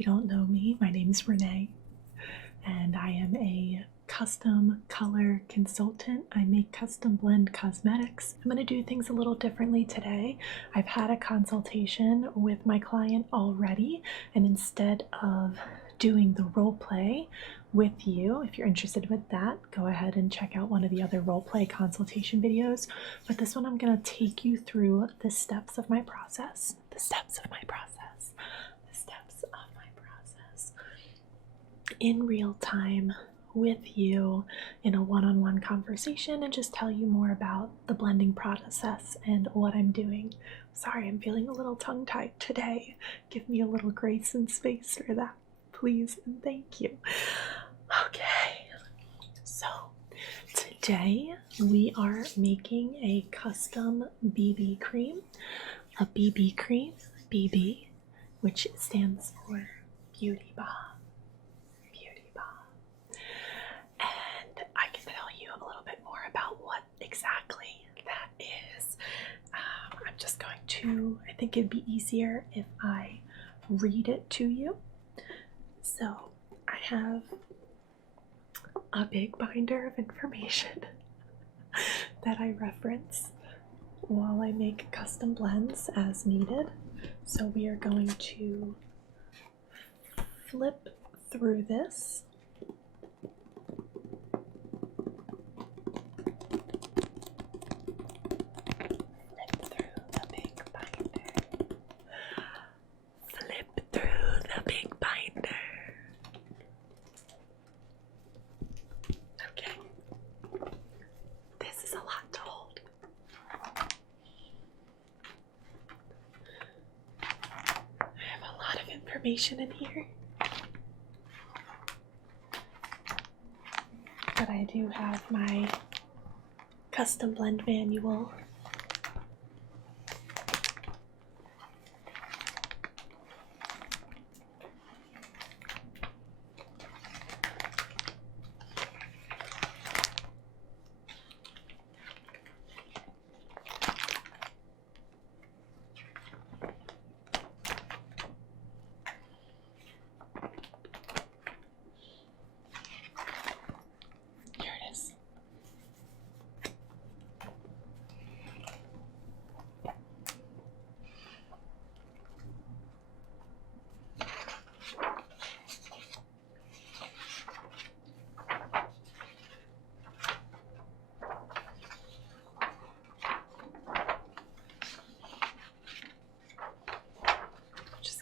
you don't know me, my name's Renee, and I am a custom color consultant. I make custom blend cosmetics. I'm going to do things a little differently today. I've had a consultation with my client already, and instead of doing the role play with you, if you're interested with that, go ahead and check out one of the other role play consultation videos. But this one, I'm going to take you through the steps of my process, in real time with you in a one-on-one conversation, and just tell you more about the blending process and what I'm doing. Sorry, I'm feeling a little tongue-tied today. Give me a little grace and space for that, please, and thank you. Okay, so today we are making a custom BB cream, a BB cream, BB, which stands for Beauty Bomb. And I can tell you a little bit more about what exactly that is. I'm just going to, I think it'd be easier if I read it to you. So I have a big binder of information that I reference while I make custom blends as needed. So we are going to flip through this. Information in here, but I do have my custom blend manual.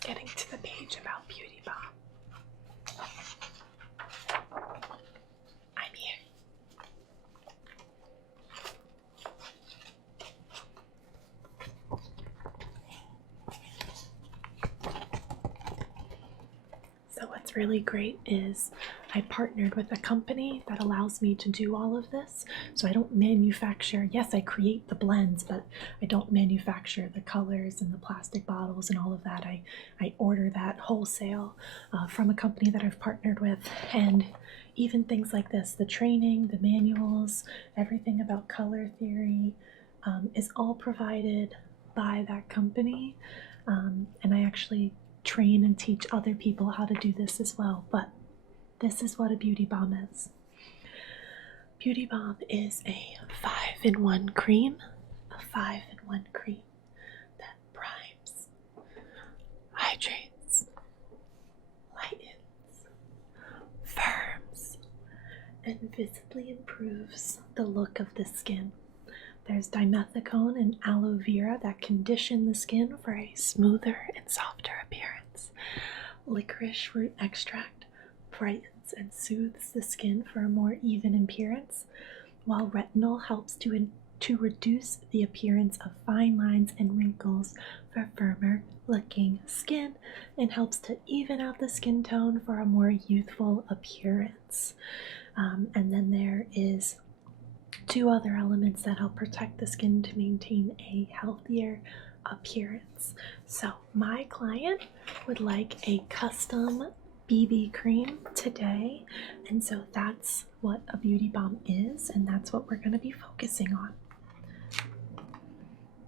Getting to the page about Beauty Bomb. I'm here. So what's really great is I partnered with a company that allows me to do all of this. So I don't manufacture, yes, I create the blends, but I don't manufacture the colors and the plastic bottles and all of that. I order that wholesale from a company that I've partnered with. And even things like this, the training, the manuals, everything about color theory is all provided by that company. And I actually train and teach other people how to do this as well. But this is what a Beauty Bomb is. Beauty Bomb is a 5-in-1 cream, that primes, hydrates, lightens, firms, and visibly improves the look of the skin. There's dimethicone and aloe vera that condition the skin for a smoother and softer appearance. Licorice root extract brightens and soothes the skin for a more even appearance, while retinol helps to reduce the appearance of fine lines and wrinkles for firmer looking skin, and helps to even out the skin tone for a more youthful appearance. And then there is 2 other elements that help protect the skin to maintain a healthier appearance. So my client would like a custom BB cream today, and so that's what a Beauty Bomb is, and that's what we're going to be focusing on.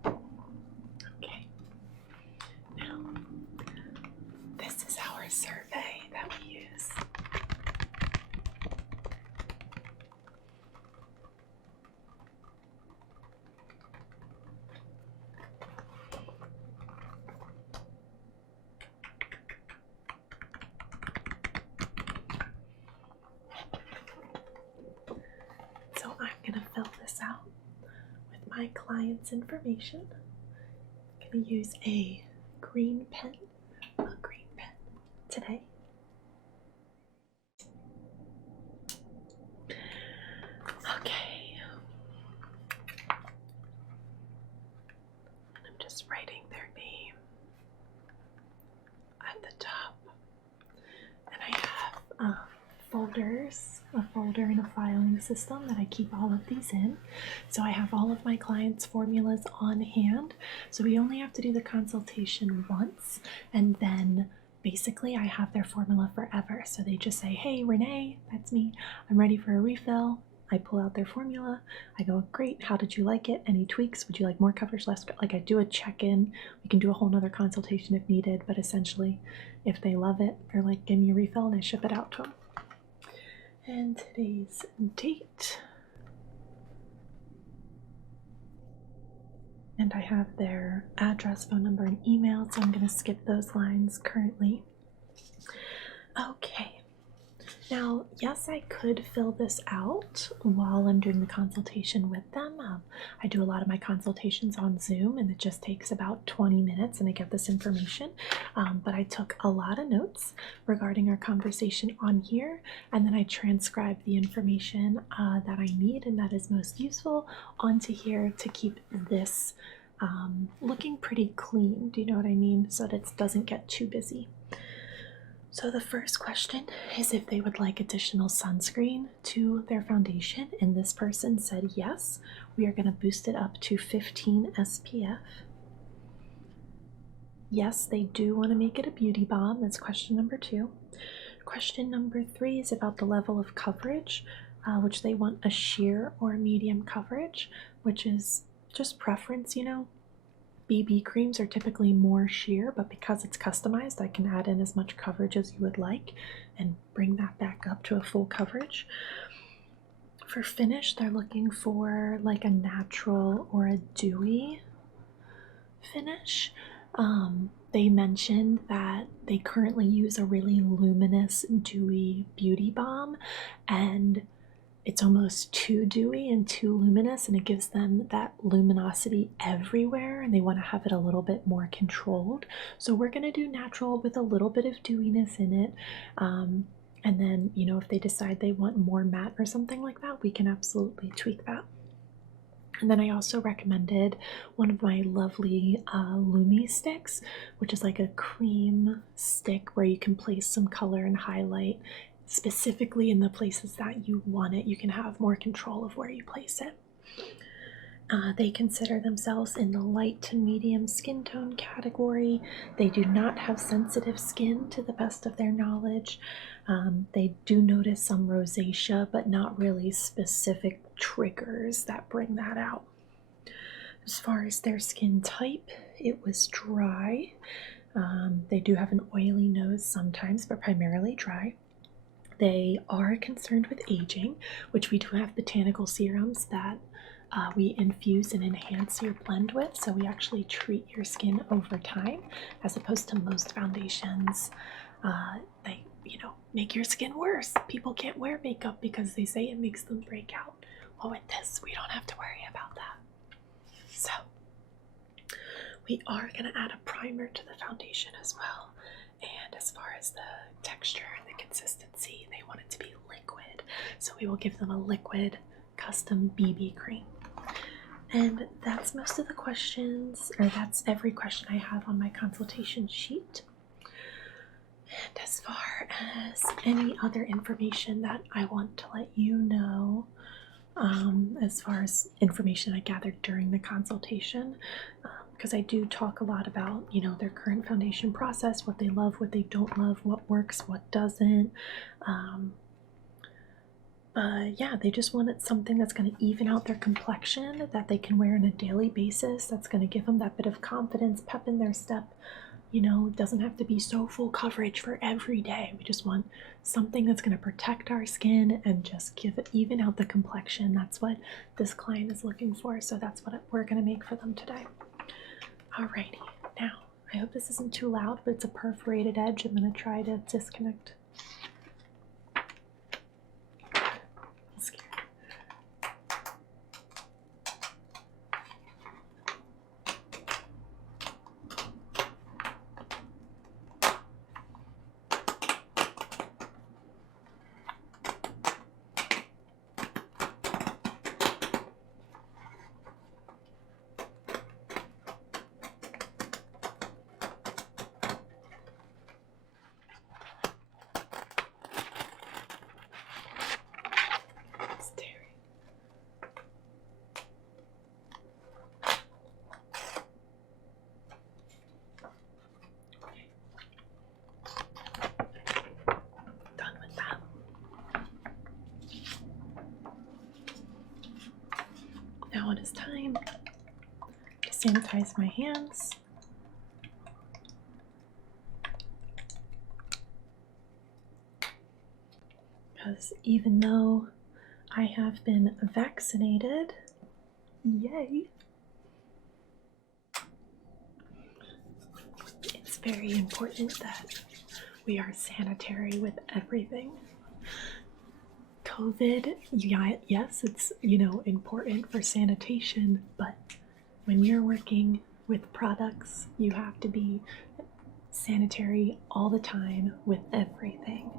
Okay, now this is our serving. my client's information. I'm going to use a green pen today. Okay. I'm just writing their name at the top. And I have a folder and a filing system that I keep all of these in. So I have all of my clients' formulas on hand. So we only have to do the consultation once, and then basically I have their formula forever. So they just say, hey, Renee, that's me. I'm ready for a refill. I pull out their formula. I go, great, how did you like it? Any tweaks? Would you like more coverage, less? Like, I do a check-in. We can do a whole nother consultation if needed, but essentially, if they love it, they're like, give me a refill, and I ship it out to them. And today's date. And I have their address, phone number, and email, so I'm going to skip those lines currently. Okay. Now, yes, I could fill this out while I'm doing the consultation with them. I do a lot of my consultations on Zoom, and it just takes about 20 minutes, and I get this information. But I took a lot of notes regarding our conversation on here, and then I transcribed the information that I need and that is most useful onto here to keep this looking pretty clean. Do you know what I mean? So that it doesn't get too busy. So the first question is if they would like additional sunscreen to their foundation, and this person said yes. We are going to boost it up to 15 SPF. Yes, they do want to make it a beauty balm. That's question number 2. Question number 3 is about the level of coverage, which they want a sheer or a medium coverage, which is just preference, you know. BB creams are typically more sheer, but because it's customized, I can add in as much coverage as you would like and bring that back up to a full coverage. For finish, they're looking for like a natural or a dewy finish. They mentioned that they currently use a really luminous, dewy beauty balm, and it's almost too dewy and too luminous, and it gives them that luminosity everywhere, and they want to have it a little bit more controlled. So we're going to do natural with a little bit of dewiness in it. And then, you know, if they decide they want more matte or something like that, we can absolutely tweak that. And then I also recommended one of my lovely Lumi sticks, which is like a cream stick where you can place some color and highlight specifically in the places that you want it. You can have more control of where you place it. They consider themselves in the light to medium skin tone category. They do not have sensitive skin to the best of their knowledge. They do notice some rosacea, but not really specific triggers that bring that out. As far as their skin type, it was dry. They do have an oily nose sometimes, but primarily dry. They are concerned with aging, which we do have botanical serums that we infuse and enhance your blend with, so we actually treat your skin over time, as opposed to most foundations. They, you know, make your skin worse. People can't wear makeup because they say it makes them break out. Well, with this, we don't have to worry about that. So, we are going to add a primer to the foundation as well. And as far as the texture and the consistency, they want it to be liquid. So we will give them a liquid custom BB cream. And that's most of the questions, or that's every question I have on my consultation sheet. And as far as any other information that I want to let you know, as far as information I gathered during the consultation, because I do talk a lot about, you know, their current foundation process, what they love, what they don't love, what works, what doesn't. But yeah, they just wanted something that's going to even out their complexion, that they can wear on a daily basis, that's going to give them that bit of confidence, pep in their step. You know, it doesn't have to be so full coverage for every day. We just want something that's going to protect our skin and just even out the complexion. That's what this client is looking for, so that's what we're going to make for them today. Alrighty, now, I hope this isn't too loud, but it's a perforated edge. I'm going to try to disconnect. I'm scared. it's time to sanitize my hands. Because even though I have been vaccinated, yay, it's very important that we are sanitary with everything. COVID, yeah, yes, it's, important for sanitation, but when you're working with products, you have to be sanitary all the time with everything.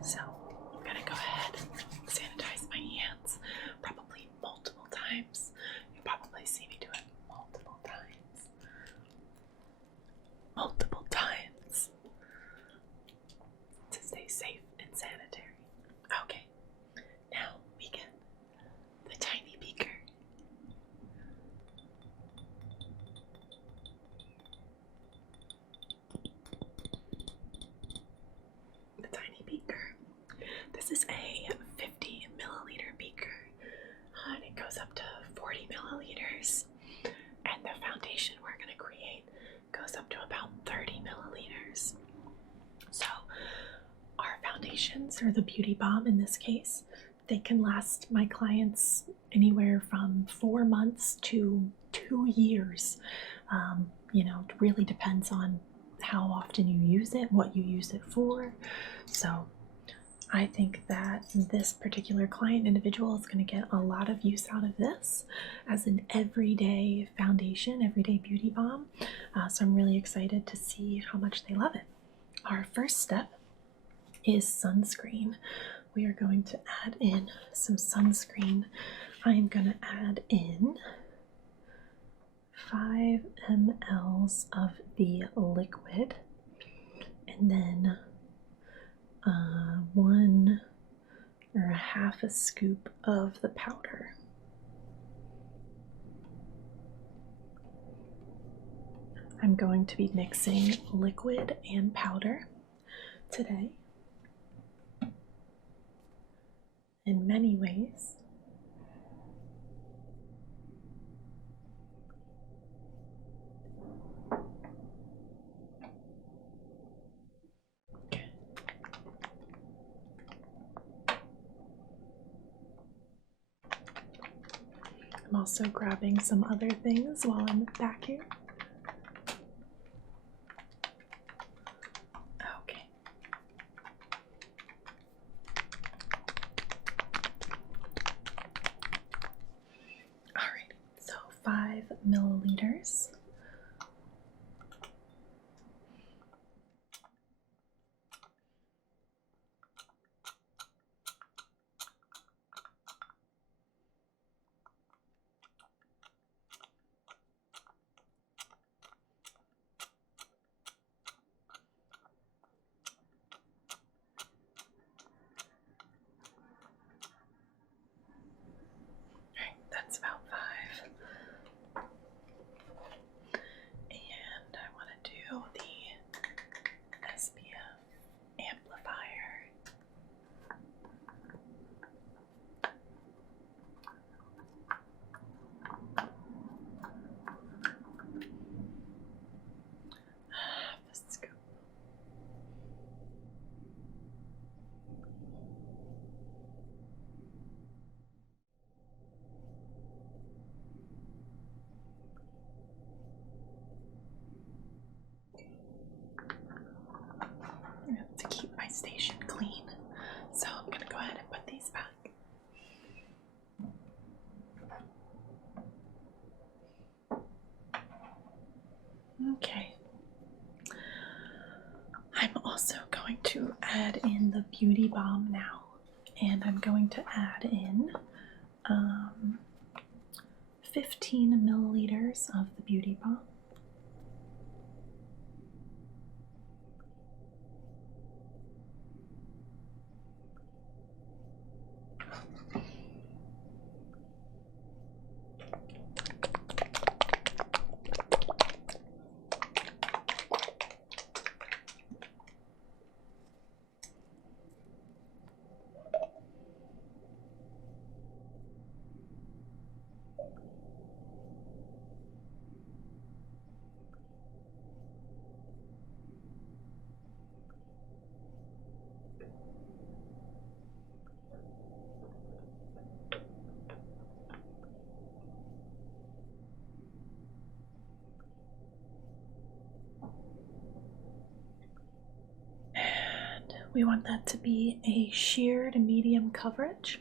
So I'm gonna go ahead and sanitize my hands, probably multiple times. You'll probably see me do it multiple times. Multiple times to stay safe and sanitary. Okay, now we get the tiny beaker. The tiny beaker. This is a 50 milliliter beaker, and it goes up to 40 milliliters. And the foundation we're going to create goes up to about 30 milliliters. So our foundations, or the beauty balm in this case, they can last my clients anywhere from 4 months to 2 years. It really depends on how often you use it, what you use it for. So I think that this particular client individual is going to get a lot of use out of this as an everyday foundation, everyday beauty balm. So I'm really excited to see how much they love it. Our first step is sunscreen. We are going to add in some sunscreen. I am going to add in 5 mLs of the liquid, and then 1 or a half a scoop of the powder. I'm going to be mixing liquid and powder today in many ways. I'm also grabbing some other things while I'm back here. Okay. All right, so 5 milliliters. That's about 5. And I want to do the SPF amplifier. Half a scoop. I have to keep my station clean, so I'm going to go ahead and put these back. Okay. I'm also going to add in the beauty balm now, and I'm going to add in 15 milliliters of the beauty balm. We want that to be a sheer to medium coverage.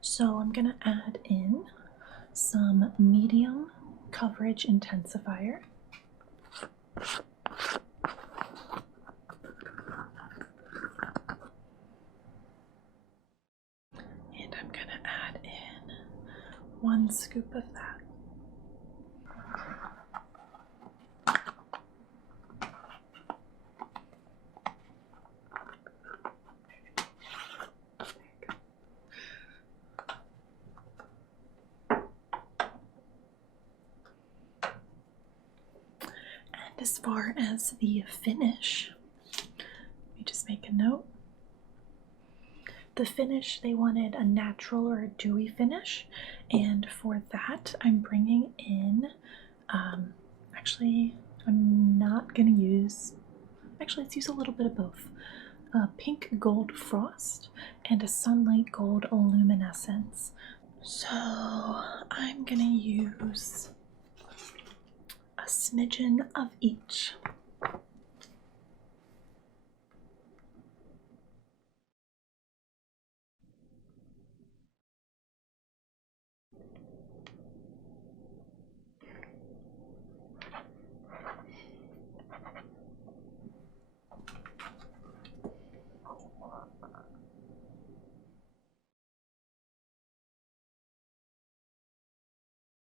So I'm going to add in some medium coverage intensifier. And I'm going to add in 1 scoop of that. As far as the finish, let me just make a note. The finish, they wanted a natural or a dewy finish, and for that I'm bringing in, actually I'm not going to use, actually let's use a little bit of both, a pink gold frost and a sunlight gold luminescence. So I'm going to use a smidgen of each.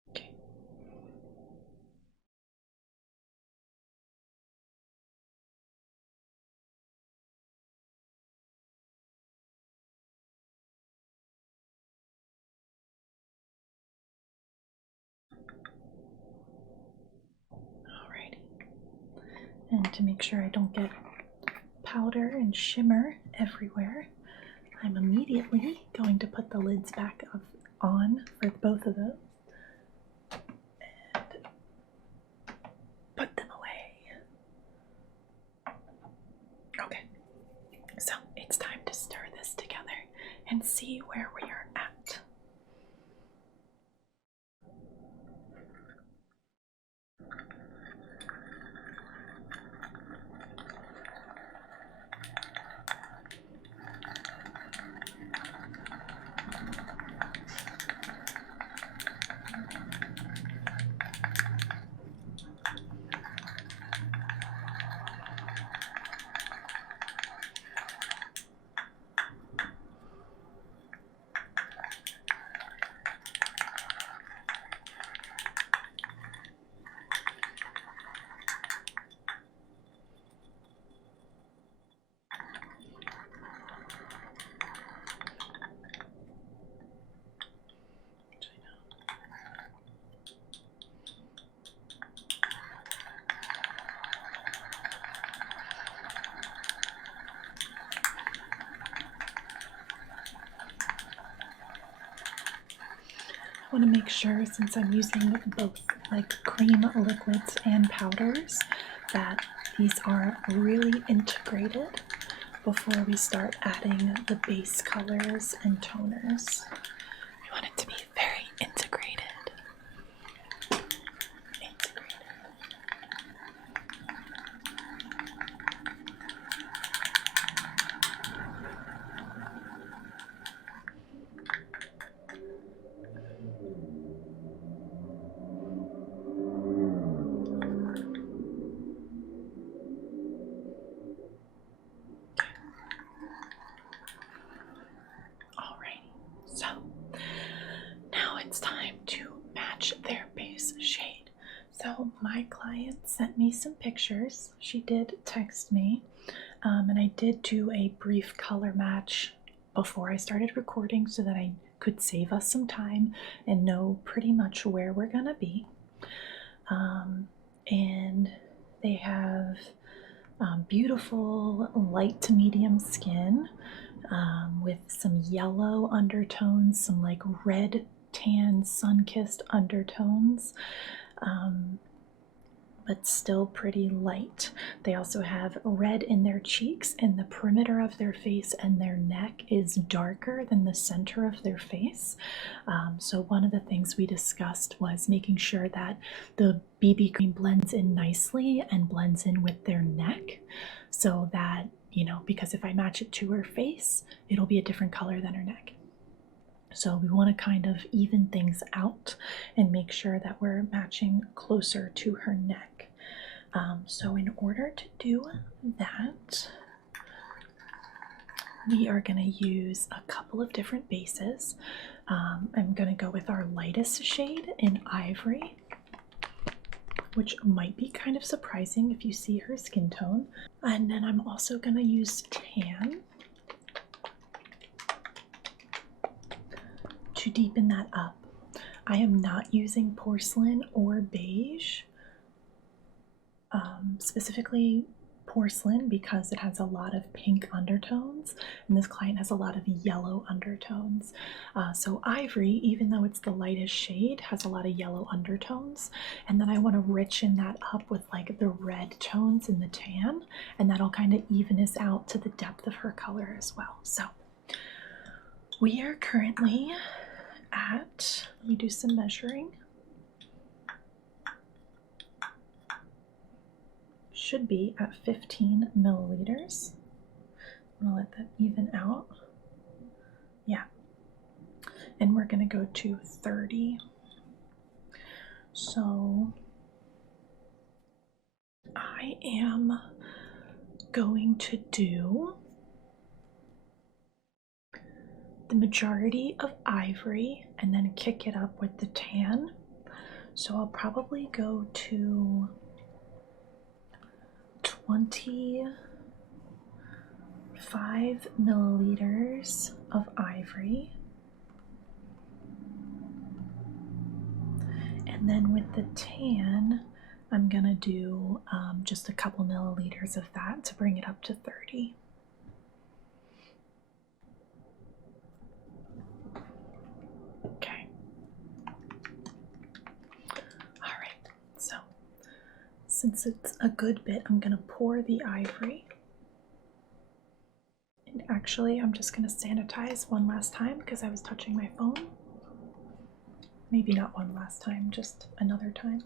Okay. Alrighty. And to make sure I don't get powder and shimmer everywhere, I'm immediately going to put the lids back on for both of those and put them away. Okay, so it's time to stir this together and see where we are at. I want to make sure, since I'm using both like cream liquids and powders, that these are really integrated before we start adding the base colors and toners. I want it to be very integrated. So now it's time to match their base shade. So my client sent me some pictures. She did text me, and I did do a brief color match before I started recording so that I could save us some time and know pretty much where we're gonna be. And they have beautiful light to medium skin, with some yellow undertones, some like red, tan, sun-kissed undertones, but still pretty light. They also have red in their cheeks, and the perimeter of their face and their neck is darker than the center of their face. So one of the things we discussed was making sure that the BB cream blends in nicely and blends in with their neck, so that because if I match it to her face, it'll be a different color than her neck. So we want to kind of even things out and make sure that we're matching closer to her neck. So in order to do that, we are going to use a couple of different bases. I'm going to go with our lightest shade in Ivory, which might be kind of surprising if you see her skin tone. And then I'm also going to use Tan to deepen that up. I am not using Porcelain or Beige, specifically Porcelain because it has a lot of pink undertones, and this client has a lot of yellow undertones. So Ivory, even though it's the lightest shade, has a lot of yellow undertones, and then I want to richen that up with like the red tones in the Tan, and that'll kind of even us out to the depth of her color as well. So we are currently at, let me do some measuring. Should be at 15 milliliters. I'm gonna let that even out. Yeah. And we're gonna go to 30. So I am going to do the majority of Ivory and then kick it up with the Tan. So I'll probably go to 25 milliliters of Ivory. And then with the Tan, I'm gonna do just a couple milliliters of that to bring it up to 30. Okay. All right, so since it's a good bit, I'm gonna pour the Ivory. And actually, I'm just gonna sanitize one last time because I was touching my phone. Maybe not one last time, just another time.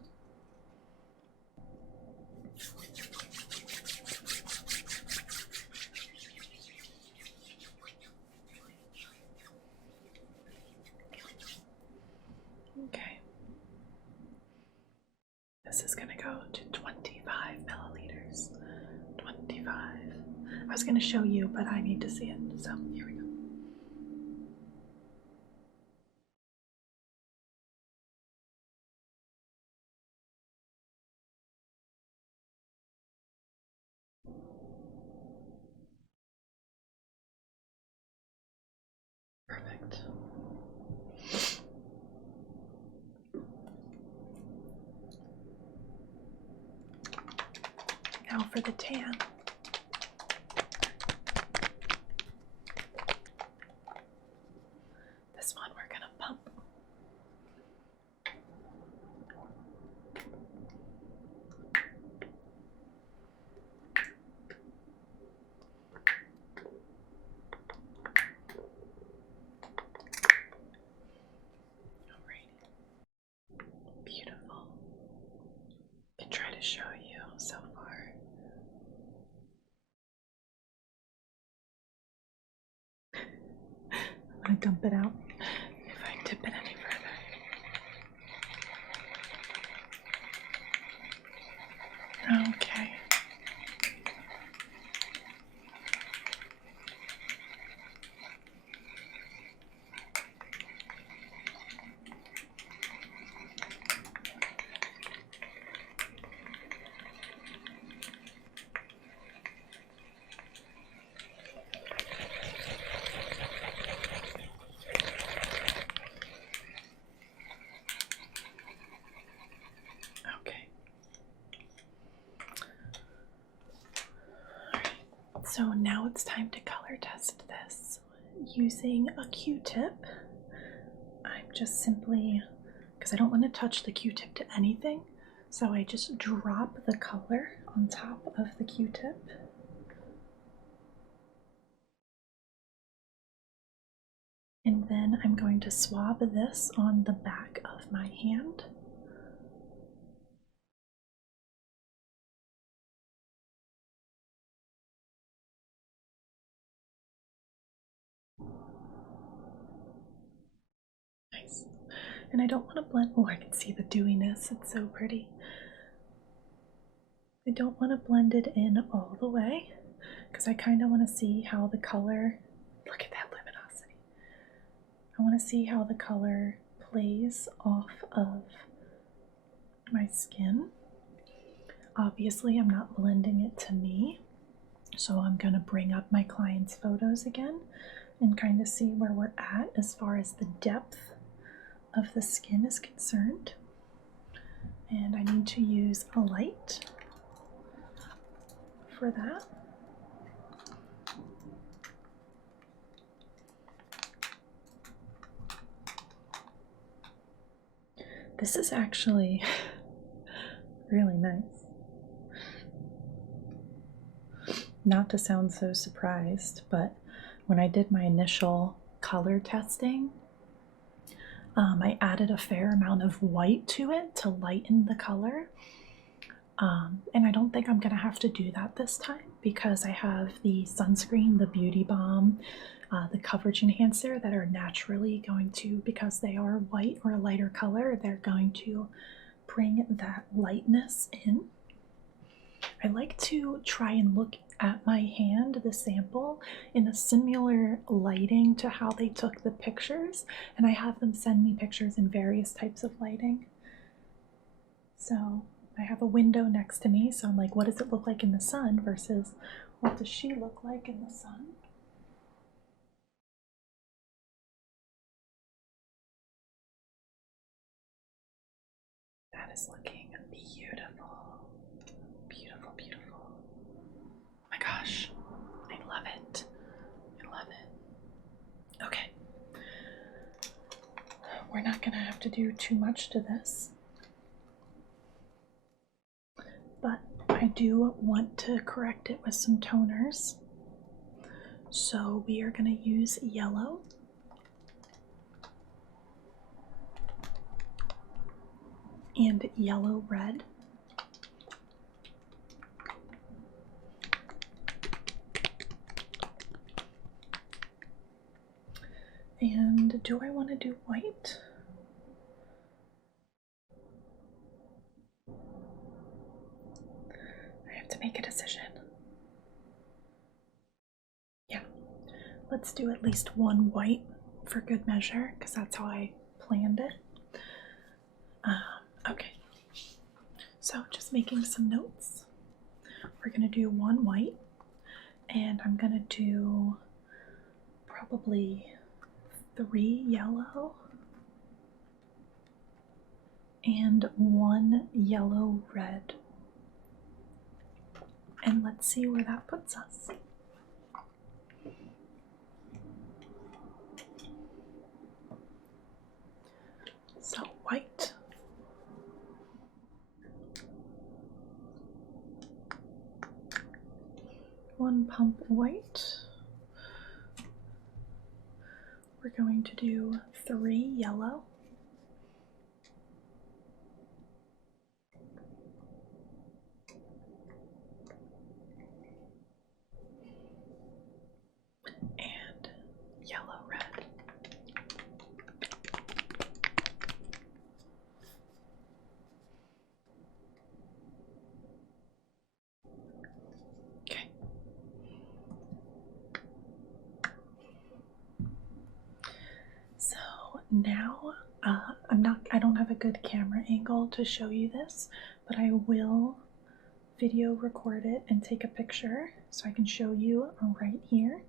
Okay. This is gonna go to 25 milliliters. 25. I was gonna show you, but I need to see it, so here we go. Perfect. Now for the Tan. This one we're gonna pump. Beautiful. I can try to show you so far. I'm gonna dump it out if I dip it any further. Okay. So now it's time to color test this. Using a Q-tip, I'm just simply, because I don't want to touch the Q-tip to anything, so I just drop the color on top of the Q-tip. And then I'm going to swab this on the back of my hand. And I don't want to blend. Oh, I can see the dewiness. It's so pretty. I don't want to blend it in all the way because I kind of want to see how the color, look at that luminosity. I want to see how the color plays off of my skin. Obviously, I'm not blending it to me, so I'm going to bring up my client's photos again and kind of see where we're at as far as the depth of the skin is concerned. And I need to use a light for that. This is actually really nice. Not to sound so surprised, but when I did my initial color testing, I added a fair amount of white to it to lighten the color. And I don't think I'm going to have to do that this time because I have the sunscreen, the beauty balm, the coverage enhancer that are naturally going to, because they are white or a lighter color, they're going to bring that lightness in. I like to try and look at my hand, the sample, in a similar lighting to how they took the pictures, and I have them send me pictures in various types of lighting. So I have a window next to me, so I'm like, what does it look like in the sun versus what does she look like in the sun? That is looking beautiful. Beautiful, beautiful. Oh my gosh, I love it. I love it. Okay. We're not gonna have to do too much to this, but I do want to correct it with some toners. So we are gonna use yellow. And yellow red. And do I want to do white? I have to make a decision. Yeah, let's do at least one white for good measure because that's how I planned it. Okay, so just making some notes. We're gonna do one white, and I'm gonna do probably 3 yellow and 1 yellow red. And let's see where that puts us. So white. One pump white. We're going to do 3 yellow. And yellow red. Okay. So now I don't have a good camera angle to show you this, but I will video record it and take a picture so I can show you right here.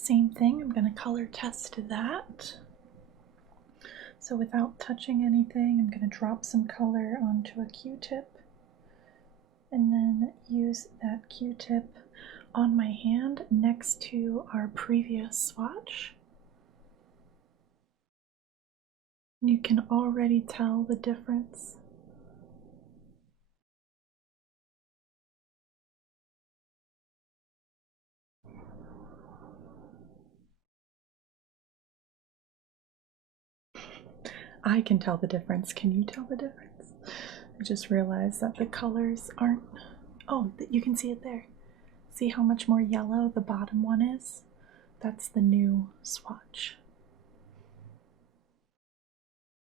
Same thing, I'm going to color test that. So without touching anything, I'm going to drop some color onto a Q-tip and then use that Q-tip on my hand next to our previous swatch. You can already tell the difference. I can tell the difference. Can you tell the difference? I just realized that the colors aren't... Oh, you can see it there. See how much more yellow the bottom one is? That's the new swatch.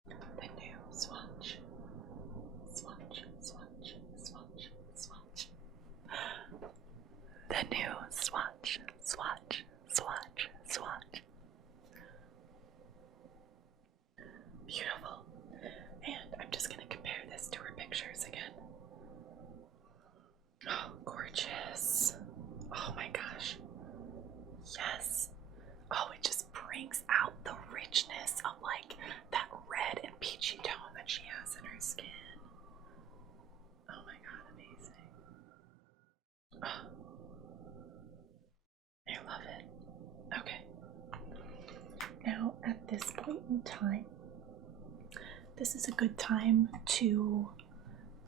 The new swatch. Swatch, swatch, swatch, swatch. The new swatch, swatch, swatch, swatch. Beautiful. And I'm just going to compare this to her pictures again. Oh, gorgeous. Oh my gosh. Yes. Oh, it just brings out the richness of like that red and peachy tone that she has in her skin. Oh my god, amazing. Oh, I love it. Okay. Now, at this point in time, this is a good time to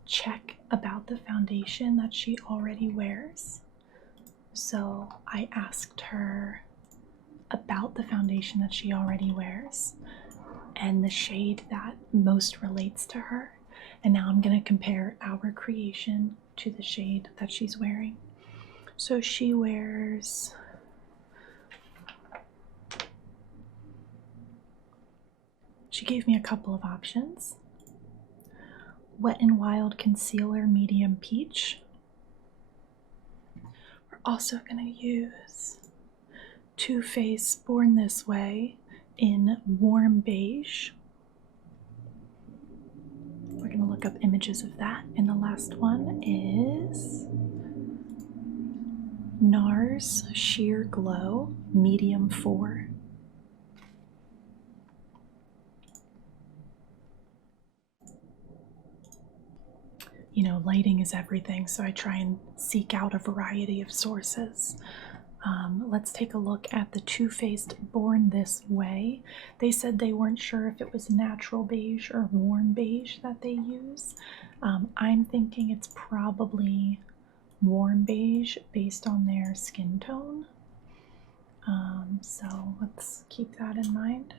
check about the foundation that she already wears. So I asked her about the foundation that she already wears and the shade that most relates to her. And now I'm going to compare our creation to the shade that she's wearing. So she wears... She gave me a couple of options. Wet n Wild Concealer Medium Peach. We're also going to use Too Faced Born This Way in Warm Beige. We're going to look up images of that. And the last one is NARS Sheer Glow Medium 4. You know, lighting is everything, so I try and seek out a variety of sources. Let's take a look at the Too Faced Born This Way. They said they weren't sure if it was natural beige or warm beige that they use. I'm thinking it's probably warm beige based on their skin tone. So let's keep that in mind.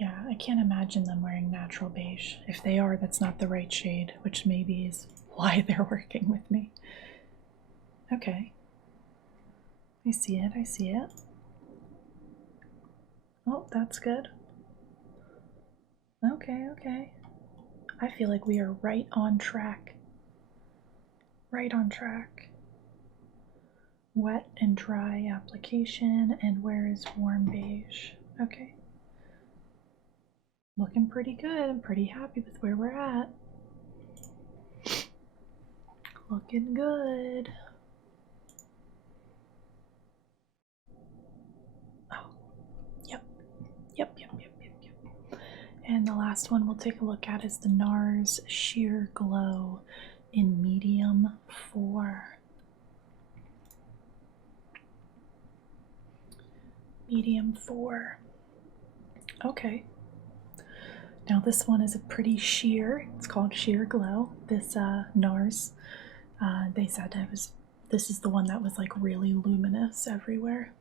Yeah, I can't imagine them wearing natural beige. If they are, that's not the right shade, which maybe is why they're working with me. Okay. I see it, I see it. Oh, that's good. Okay, okay. I feel like we are right on track. Right on track. Wet and dry application, and where is warm beige? Okay. Looking pretty good. I'm pretty happy with where we're at. Looking good. Oh, yep. And the last one we'll take a look at is the NARS Sheer Glow in Medium 4. Medium 4. Okay. Now this one is a pretty sheer. It's called Sheer Glow. This NARS, they said this is the one that was like really luminous everywhere.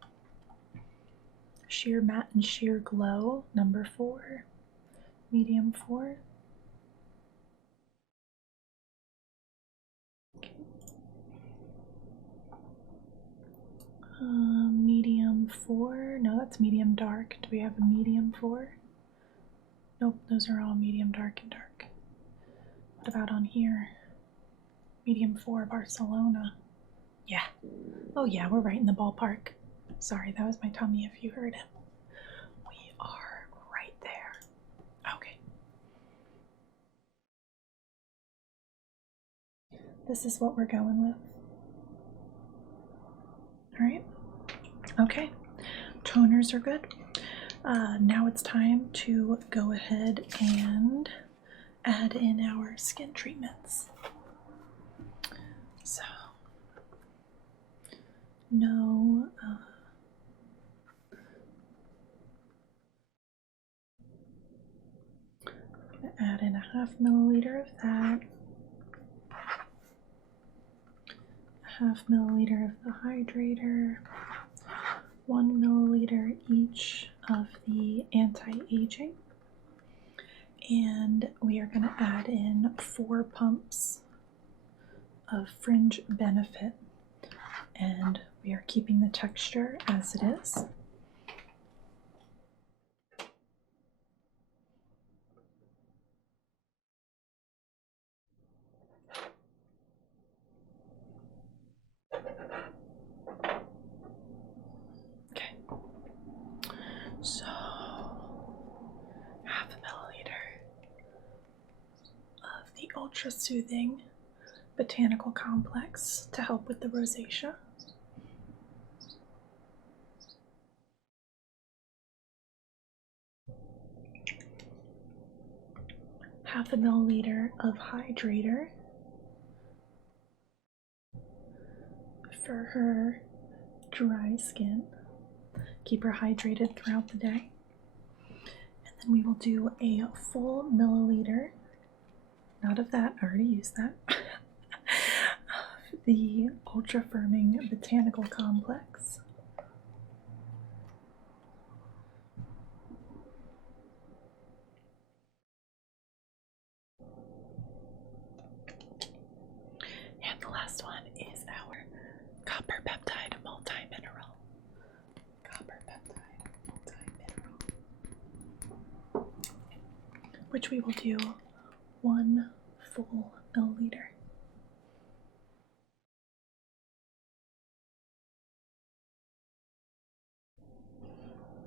Sheer Matte and Sheer Glow, number 4. Medium 4. Okay. Medium 4. No, that's medium dark. Do we have a medium 4? Nope, those are all medium dark and dark. What about on here? Medium 4 Barcelona. Yeah. Oh yeah, we're right in the ballpark. Sorry, that was my tummy if you heard it. We are right there. Okay. This is what we're going with. All right. Okay. Toners are good. Now it's time to go ahead and add in our skin treatments. So, no add in a 1/2 milliliter of that, 1/2 milliliter of the hydrator, 1 milliliter each of the anti-aging, and we are going to add in 4 pumps of Fringe Benefit, and we are keeping the texture as it is. Okay, so 1/2 milliliter of the Ultra Soothing Botanical Complex to help with the rosacea. 1/2 milliliter of hydrator for her dry skin. Keep her hydrated throughout the day. And then we will do a full milliliter, not of that, I already used that, of the Ultra Firming Botanical Complex. And the last one is our copper peptide multi-mineral. Copper peptide multi-mineral, which we will do 1 full milliliter.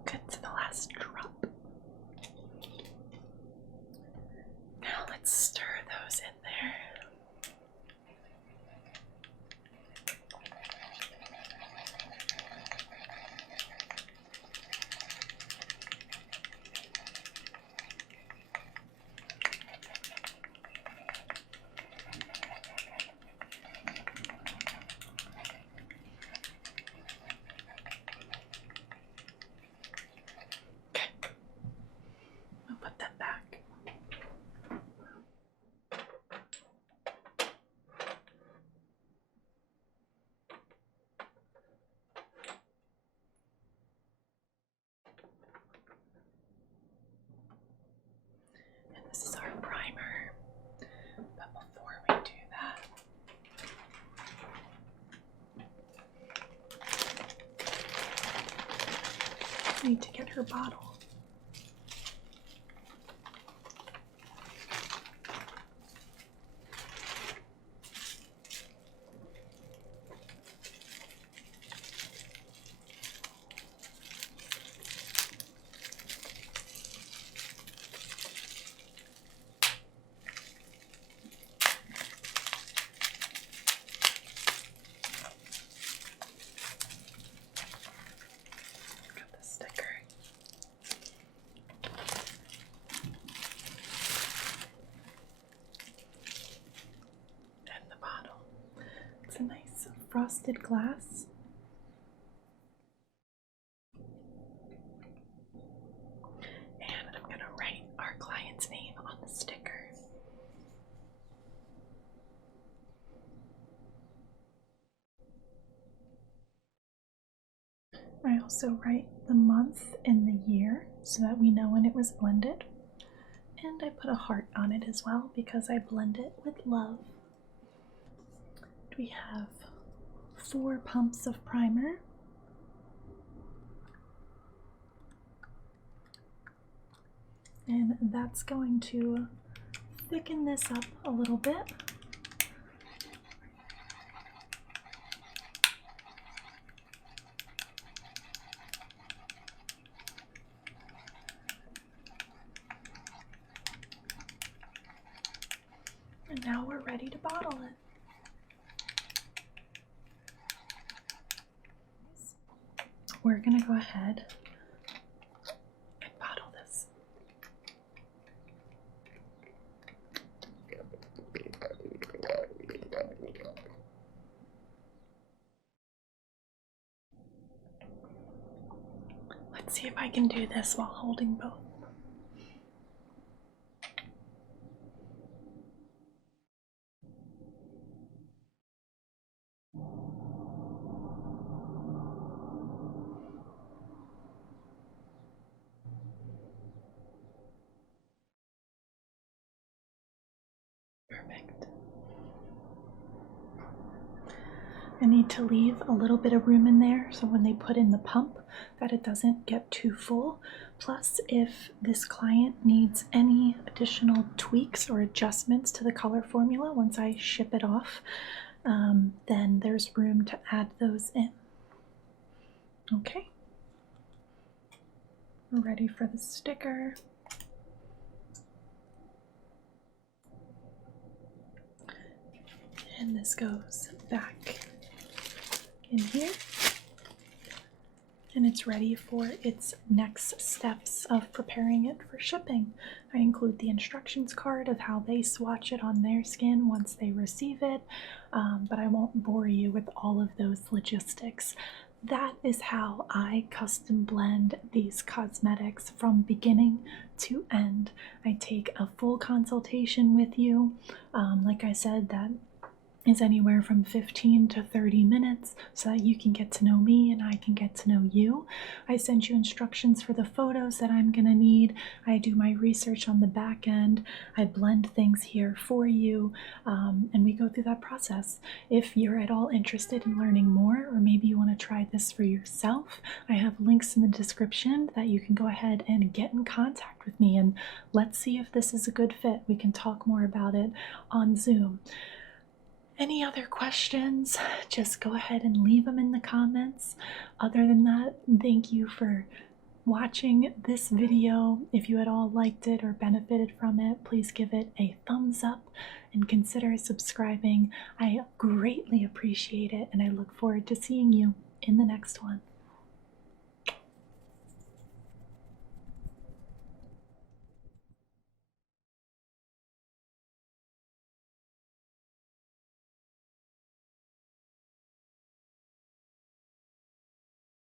Good to the last drop. Now let's stir those in there. This is our primer, but before we do that, I need to get her bottle. It's a nice frosted glass. And I'm going to write our client's name on the sticker. I also write the month and the year so that we know when it was blended. And I put a heart on it as well because I blend it with love. We have 4 pumps of primer. And that's going to thicken this up a little bit. And now we're ready to bottle it. we're going to go ahead and bottle this. Let's see if I can do this while holding both. Perfect. I need to leave a little bit of room in there so when they put in the pump that it doesn't get too full. Plus, if this client needs any additional tweaks or adjustments to the color formula once I ship it off, then there's room to add those in. Okay, we're ready for the sticker. And this goes back in here, and it's ready for its next steps of preparing it for shipping. I include the instructions card of how they swatch it on their skin once they receive it, but I won't bore you with all of those logistics. That is how I custom blend these cosmetics from beginning to end. I take a full consultation with you. Like I said, that is anywhere from 15 to 30 minutes so that you can get to know me and I can get to know you. I send you instructions for the photos that I'm going to need. I do my research on the back end. I blend things here for you, and we go through that process. If you're at all interested in learning more, or maybe you want to try this for yourself, I have links in the description that you can go ahead and get in contact with me, and let's see if this is a good fit. We can talk more about it on Zoom. Any other questions, just go ahead and leave them in the comments. Other than that, thank you for watching this video. If you at all liked it or benefited from it, please give it a thumbs up and consider subscribing. I greatly appreciate it, and I look forward to seeing you in the next one.